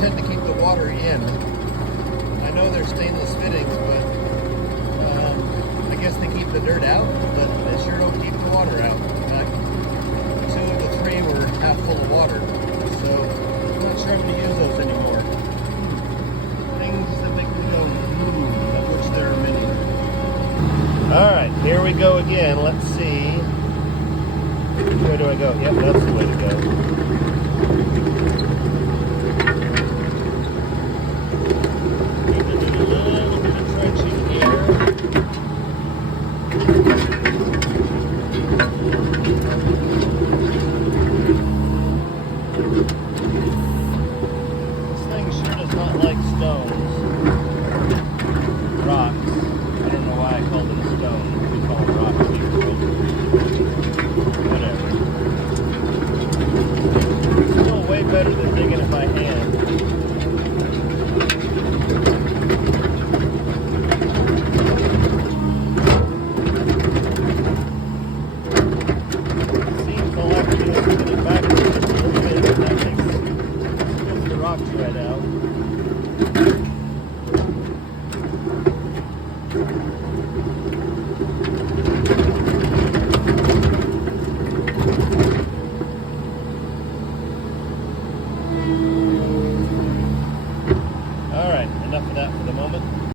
tend to keep the water in. I know they're stainless fittings, but I guess they keep the dirt out, but they sure don't keep the water out. In fact, 2 of the 3 were half full of water, so I'm not sure I'm going to use those anymore. Things that make me go, of which there are many. Alright, here we go again. Let's see. Which way do I go? Yep, that's the way to go. This thing sure does not like stones. Rocks. I don't know why I called it a stone. We call them rocks here. Whatever. Still way better than